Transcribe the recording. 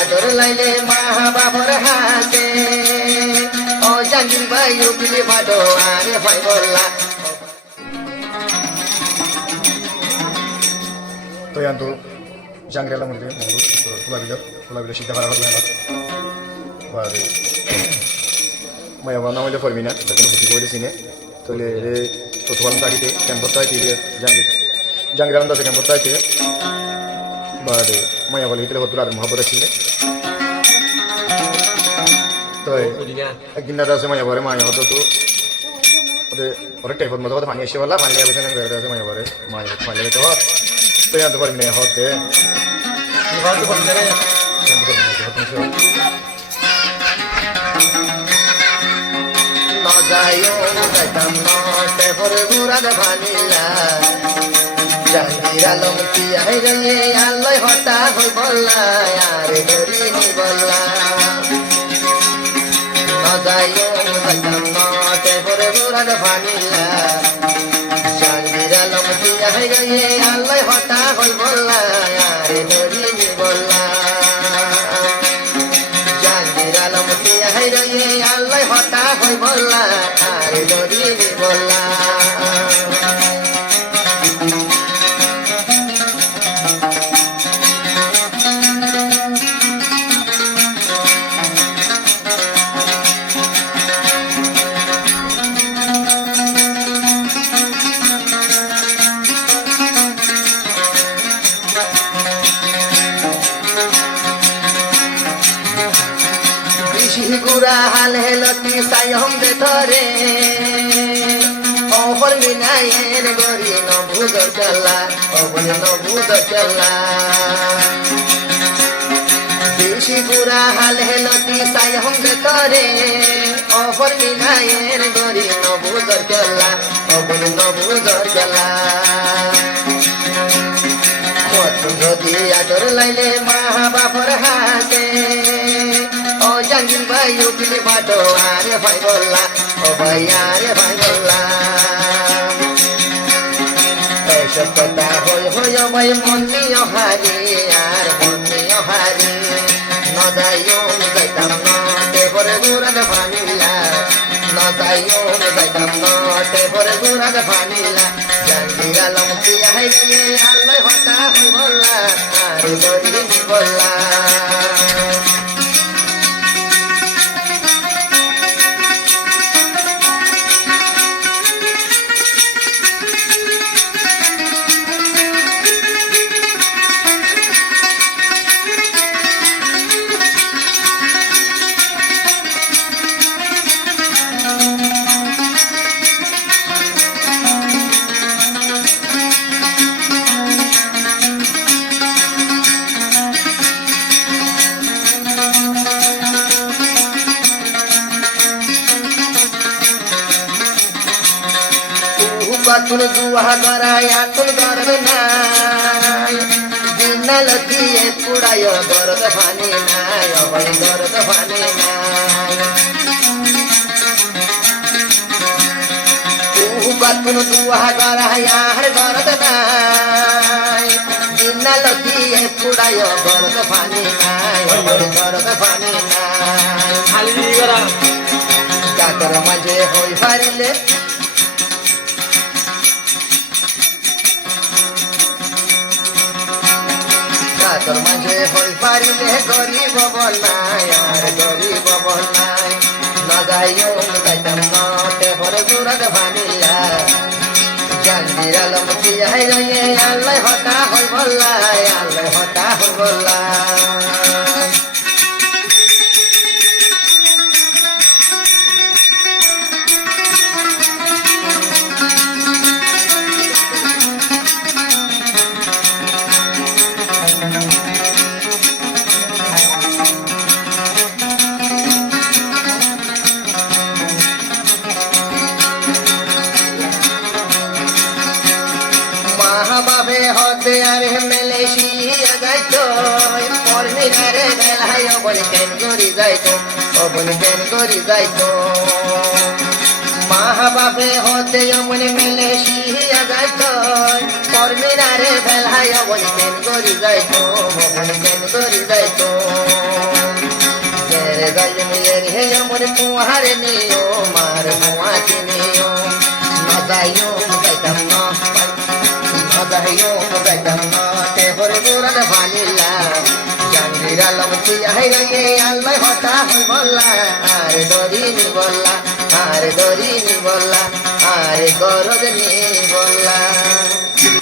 আদর লাইলে মা বাবার হাতে ও জাঙ্গির ভাই উকিলে ভাটো আরে ভাই বললা তো yanto jangre la murde mulu kula bilo shidda para hodla bare maya wana mole formina dakon buti kore sine to le to thwan takite kembotai tire jangre anda se kembotai te bare maya bole hitle hodula ar mohabbat chile তো একদিন দাদা আছে মায়া পরে মায়া হতো তো ওদের ওরা telephone মতো পানি এসে বললা পানি লেগে গেছে বেরোতে আছে মায়া পরে মায়া পানি লেগে তো তো জানতে পারবি না হতে নজায়ো যাইতাম নটে ভরে মুরাদ ভানিলা জাঙ্গির আলম কি আই রে আল্লাহ হতা হই বললা আরে ধরি নি বললা নজায়ো যাইতাম নটে ভরে মুরাদ ভানিলা জাঙ্গির আলম কি আই রে আল্লাহ হতা হই বললা আরে ধরি নি বললা জাঙ্গির আলম কি আই রে আল্লাহ হতা হই বললা আরে ধরি নি বললা গুড়া হাল হেলতি সায়ম দে ধরে অপর বিনায়ের গরি নবুদ চলা অপর নবুদ চলা বেশি গুড়া হাল হেলতি সায়ম দে ধরে অপর বিনায়ের গরি নবুদ চলা অপর নবুদ চলা কত যদি আদর লাইলে মা বাবার হাতে ও জাঙ্গির ভাই উকিলে ভাটো আরে ভাই বললা ও ভাই আরে ভাই বললা এসব কথা হই হই ভাই মনিও হারি আর মনিও হারি নজায়ো যাইতাম নটে ভরে গুড়াদ ভানিলা নজায়ো যাইতাম নটে ভরে গুড়াদ ভানিলা জাঙ্গির আলম কি আই রে আল্লাহ হতা হই বললা আরে ধরি নি বললা বাতুল দুয়া গরায় আতুল গরদ নাই দিনালতি এ পুড়ায় গরদ ফানি নাই ওই গরদ ফানি নাই বাতুল দুয়া গরায় আর গরদ নাই দিনালতি এ পুড়ায় গরদ ফানি নাই ওই গরদ ফানি নাই খালি গরা কাকর মাঝে হই পারিলে তোর মাঝে হই পারিলে গরিব বলাই আর গরিব বলাই নজায়ো যাইতাম নটে ভরে গুড়াদ ভানিলা জাঙ্গির আলম কি আই রে আল্লাহ হতা হই বললা আল্লাহ হতা হই বললা বাবে হতে আরে মেলেশিয়া যাইতো পরমিনারে বেলায় বলে কেন করি যাইতো বলে কেন করি যাইতো মা বাপে হতে মনে মেলেশিয়া যাইতো পরমিনারে বেলায় বলে কেন করি যাইতো বলে কেন করি যাইতো হে আমার কুয়ারে নিও মার কুয়াতে নিও না যাইও যাইতাম না না যাইও যাইতাম না তে ভরে দুরান ভানিলা জাঙ্গির আলম তুইয়া হে রে আল্লাহ হতা হই বললা আরে দরিনি বললা আরে দরিনি বললা আরে গরদ নি